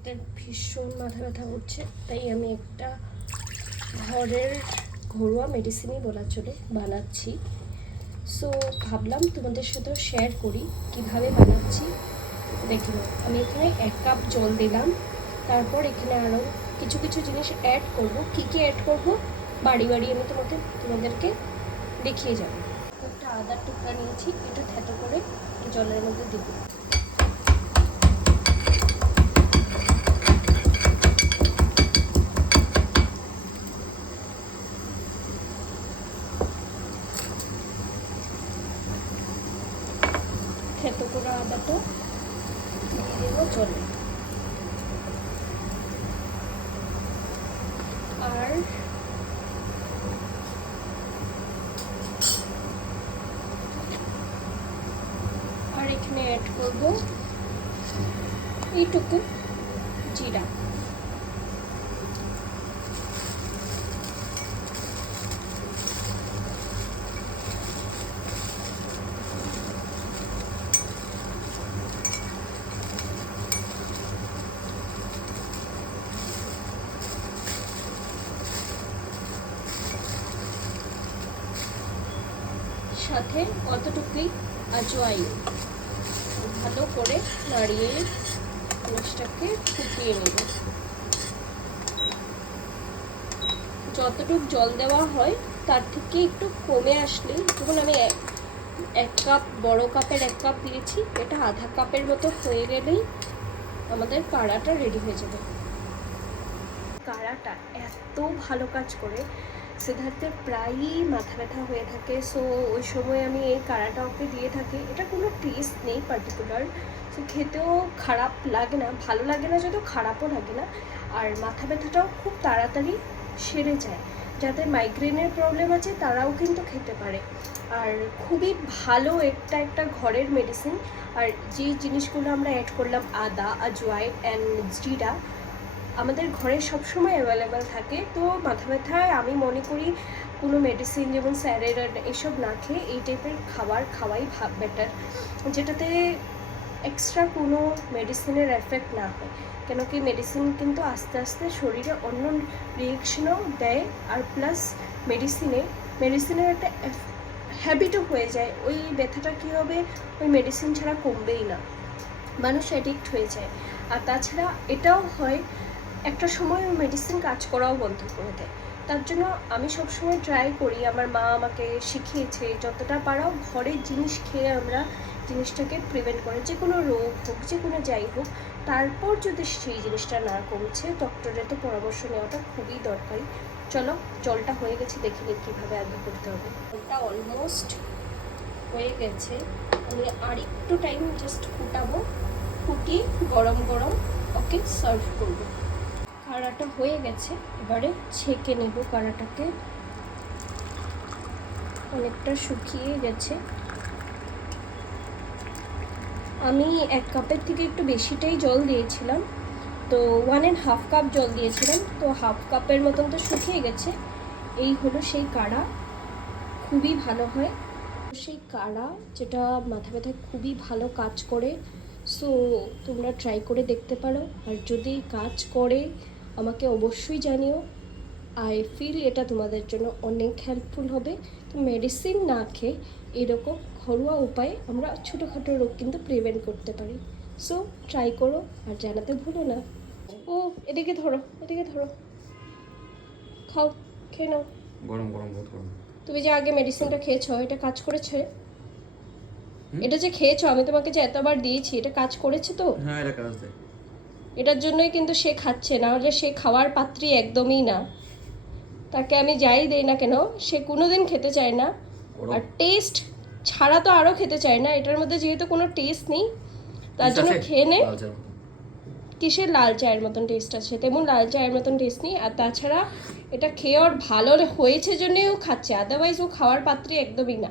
রাতে ভীষণ মাথা ব্যথা করছে, তাই আমি একটা ঘরের ঘরোয়া মেডিসিনই বলা চলে বানাচ্ছি। সো ভাবলাম তোমাদের সাথেও শেয়ার করি কিভাবে বানাচ্ছি। দেখে নাও, আমি এখানে 1 কাপ জল দিলাম, তারপর এখানে আরও কিছু কিছু জিনিস অ্যাড করব। কী কী অ্যাড করব বাড়ি বাড়ি আমি তোমাদেরকে দেখিয়ে যাব। একটা আদার টুকরা নিয়েছি, এটা থেতো করে জলের মধ্যে দিব। থেতো করা আদাটা দিয়ে দেবো জলে। আর এখানে অ্যাড করব এইটুকু জিরা। সাথে অতটুকুই আজওয়াইন। ভালো করে নাড়িয়ে মাছটাকে ফুটিয়ে নেব। যতটুকু জল দেওয়া হয় তার থেকে একটু কমে আসলে, যখন আমি 1 কাপ বড় কাপের 1 কাপ দিয়েছি, এটা আধা কাপের মতো হয়ে গেলেই আমাদের কাড়াটা রেডি হয়ে যাবে। কাড়াটা এত ভালো কাজ করে, সিদ্ধার্থের প্রায়ই মাথা ব্যথা হয়ে থাকে। সো ওই সময় আমি এই কাড়াটা ওকে দিয়ে থাকি। এটা কোনো টেস্ট নেই পার্টিকুলার, তো খেতেও খারাপ লাগে না, ভালো লাগে না, যদিও খারাপও লাগে না। আর মাথা ব্যথাটাও খুব তাড়াতাড়ি সেরে যায়। যাদের মাইগ্রেনের প্রবলেম আছে তারাও কিন্তু খেতে পারে। আর খুবই ভালো একটা ঘরের মেডিসিন। আর যে জিনিসগুলো আমরা অ্যাড করলাম, আদা, আজওয়াইন অ্যান্ড জিরা, আমাদের ঘরে সবসময় অ্যাভেলেবেল থাকে। তো মাথা ব্যথায় আমি মনে করি কোনো মেডিসিন যেমন স্যারেড এসব না খেয়ে এই টাইপের খাবার খাওয়াই বেটার, যেটাতে এক্সট্রা কোনো মেডিসিনের এফেক্ট না হয়। কেন কি মেডিসিন কিন্তু আস্তে আস্তে শরীরে অন্য রিয়েকশনও দেয়। আর প্লাস মেডিসিনের একটা হ্যাবিটও হয়ে যায়। ওই ব্যথাটা কী হবে, ওই মেডিসিন ছাড়া কমবেই না, মানুষ অ্যাডিক্ট হয়ে যায়। আর তাছাড়া এটাও হয় একটা সময় ওই মেডিসিন কাজ করাও বন্ধ করে দেয়। তার জন্য আমি সবসময় ট্রাই করি, আমার মা আমাকে শিখিয়েছে যতটা পারাও ঘরের জিনিস খেয়ে আমরা জিনিসটাকে প্রিভেন্ট করে, যে কোনো রোগ হোক, যে কোনো যাই হোক। তারপর যদি সেই জিনিসটা না কমছে, ডক্টরের তো পরামর্শ নেওয়াটা খুবই দরকারি। চলো, জলটা হয়ে গেছে, দেখে নিই কীভাবে আগে করতে হবে। জলটা অলমোস্ট হয়ে গেছে, আমি আর একটু টাইম জাস্ট ফুটাবো, ফুটিয়ে গরম গরম ওকে সার্ভ করবো। কাড়াটা হয়ে গেছে, এবারে ছেঁকে নেব কাড়াটাকে। অনেকটা শুকিয়ে গেছে। আমি 1 কাপের থেকে একটু বেশিটাই জল দিয়েছিলাম, তো 1.5 কাপ জল দিয়েছিলাম, তো 1/2 কাপের মতন তো শুকিয়ে গেছে। এই হলো সেই কাড়া, খুবই ভালো হয় সেই কাড়া, যেটা মাথা ব্যথায় খুবই ভালো কাজ করে। সো তোমরা ট্রাই করে দেখতে পারো। আর যদি কাজ করে আমাকে অবশ্যই জানিও। আই ফিল এটা তোমাদের জন্য অনেক হেল্পফুল হবে। তো মেডিসিন না খেয়ে এরকম ঘরোয়া উপায়ে আমরা ছোটোখাটো রোগ কিন্তু প্রিভেন্ট করতে পারি। সো ট্রাই করো আর জানাতে ভুলো না। ও এদিকে ধরো, এদিকে ধরো, খাও, খেয়ে নাও। গরম গরম বহুত গরম। তুমি যে আগে মেডিসিনটা খেয়েছো, এটা কাজ করেছে? এটা যে খেয়েছো, আমি তোমাকে যে এতবার দিয়েছি, এটা কাজ করেছে তো? হ্যাঁ, এটা কাজ দেয়। এটার জন্যই কিন্তু সে খাচ্ছে, না হলে সে খাওয়ার পাত্রী একদমই না। তাকে আমি যাই দেই না কেন, সে কোনোদিন খেতে চায় না। আর টেস্ট ছাড়া তো আরও খেতে চায় না। এটার মধ্যে যেহেতু কোনো টেস্ট নেই, তার জন্য খেয়ে নে। কিসের লাল চায়ের মতন টেস্ট আছে? তেমন লাল চায়ের মতন টেস্ট নেই। আর তাছাড়া এটা খেয়ে ওর ভালো হয়েছে জন্যই ও খাচ্ছে, আদারওয়াইজ ও খাওয়ার পাত্রী একদমই না।